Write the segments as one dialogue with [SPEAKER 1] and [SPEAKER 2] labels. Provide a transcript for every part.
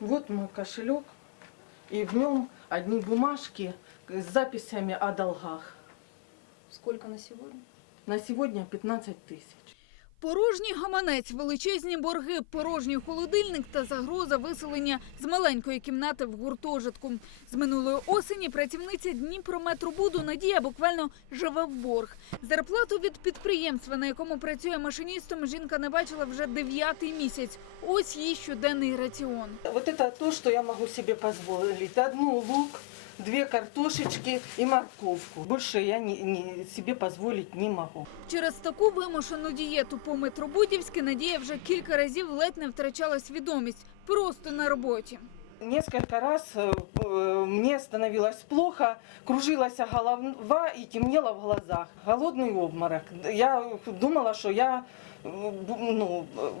[SPEAKER 1] Вот мой кошелек, и в нем одни бумажки с записями о долгах.
[SPEAKER 2] Сколько на сегодня?
[SPEAKER 1] На сегодня 15 тысяч.
[SPEAKER 3] Порожній гаманець, величезні борги, порожній холодильник та загроза виселення з маленької кімнати в гуртожитку. З минулої осені працівниця Дніпрометробуду Надія буквально живе в борг. Зарплату від підприємства, на якому працює машиністом, жінка не бачила вже дев'ятий місяць. Ось її щоденний раціон.
[SPEAKER 1] Вот это то, что я могу себе позволить. Одну лук, две картошечки и морковку. Больше я не, не- себе позволить не могу.
[SPEAKER 3] Через таку вимушену дієту по Метробудівськи Надія вже кілька разів ледь не втрачала свідомість просто на роботі.
[SPEAKER 1] Несколько раз э, э, мне становилось плохо, кружилась голова и темнело в глазах. Голодный обморок. Я думала, что я, э, бу- ну, э,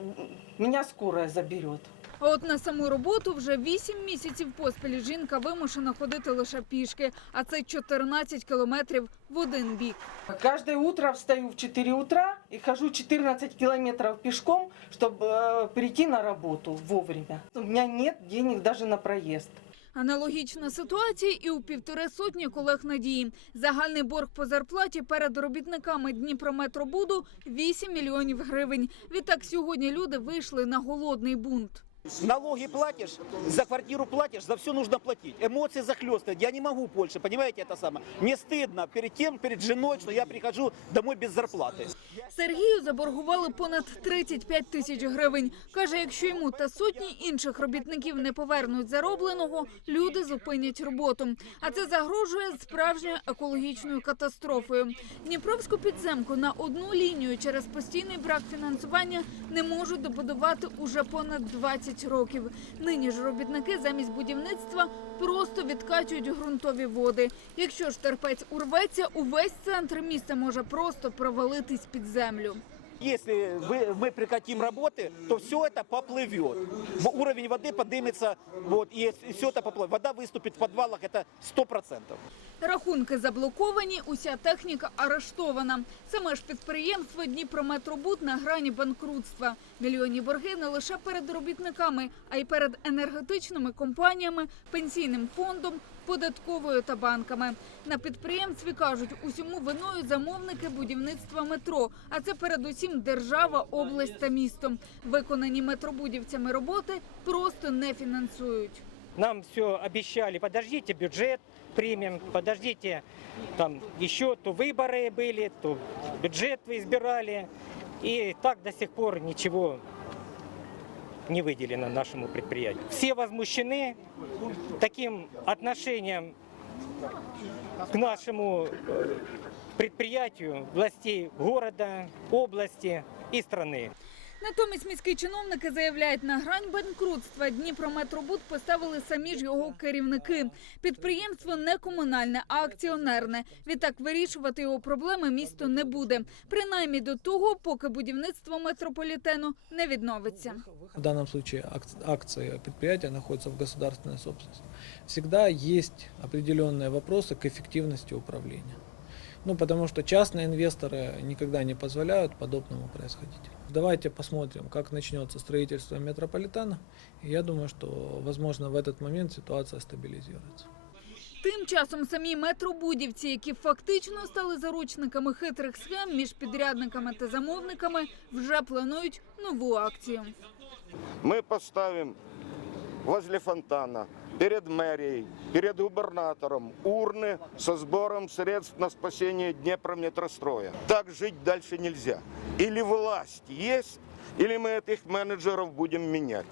[SPEAKER 1] меня скорая заберет.
[SPEAKER 3] А от на саму роботу вже 8 місяців поспіль жінка вимушена ходити лише пішки, а це 14 кілометрів в один бік.
[SPEAKER 1] Каждое утро встаю в 4 утра и хожу 14 километров пешком, чтобы э, прийти на работу вовремя. У меня нет денег даже на проезд.
[SPEAKER 3] Аналогічна ситуація і у півтори сотні колег Надії. Загальний борг по зарплаті перед робітниками Дніпрометробуду 8 мільйонів гривень. Відтак сьогодні люди вийшли на голодний бунт.
[SPEAKER 4] Налоги платишь, за квартиру платишь, за все нужно платить. Эмоции захлестывают. Я не могу больше, понимаете это самое? Мне стыдно перед тем, перед женой, что я прихожу домой без зарплаты.
[SPEAKER 3] Сергію заборгували понад 35 тисяч гривень. Каже, якщо йому та сотні інших робітників не повернуть заробленого, люди зупинять роботу. А це загрожує справжньою екологічною катастрофою. Дніпровську підземку на одну лінію через постійний брак фінансування не можуть добудувати уже понад 20 років. Нині ж робітники замість будівництва просто відкачують ґрунтові води. Якщо ж терпець урветься, увесь центр міста може просто провалитись під землю.
[SPEAKER 4] Если вы- мы прекратим работы, то все это поплывет. В- Уровень воды поднимется, вот, и все это поплывет. Вода выступит в подвалах, это 100%.
[SPEAKER 3] Рахунки заблоковані, уся техніка арештована. Саме ж підприємство Дніпрометробуд на грані банкрутства. Мільйонні борги не лише перед робітниками, а й перед енергетичними компаніями, пенсійним фондом, податковою та банками. На підприємстві кажуть, усьому виною замовники будівництва метро. А це передусім держава, область та місто. Виконані метробудівцями роботи просто не фінансують.
[SPEAKER 5] Нам все обещали, подождите, бюджет примем, подождите, там еще то выборы были, то бюджет вы избирали. И так до сих пор ничего не выделено нашему предприятию. Все возмущены таким отношением к нашему э, предприятию властей города, области и страны.
[SPEAKER 3] Натомість міські чиновники заявляють, на грань банкрутства Дніпрометробуд поставили самі ж його керівники. Підприємство не комунальне, а акціонерне. Відтак вирішувати його проблеми місто не буде. Принаймні до того, поки будівництво метрополітену не відновиться.
[SPEAKER 6] В данном случае ак- акции предприятия находятся в государственной собственности. Всегда есть определенные вопросы к эффективности управления. Ну, потому что частные инвесторы никогда не позволяют подобному происходить. Давайте посмотрим, как начнется строительство метрополитена. И я думаю, что, возможно, в этот момент ситуация стабилизируется.
[SPEAKER 3] Тим часом самі метробудівці, які фактично стали заручниками хитрих схем між підрядниками та замовниками, вже планують нову акцію.
[SPEAKER 7] мы поставим возле фонтана, перед мэрией, перед губернатором урны со сбором средств на спасение Днепрометростроя. Так жить дальше нельзя. Или власть есть, или мы этих менеджеров будем менять.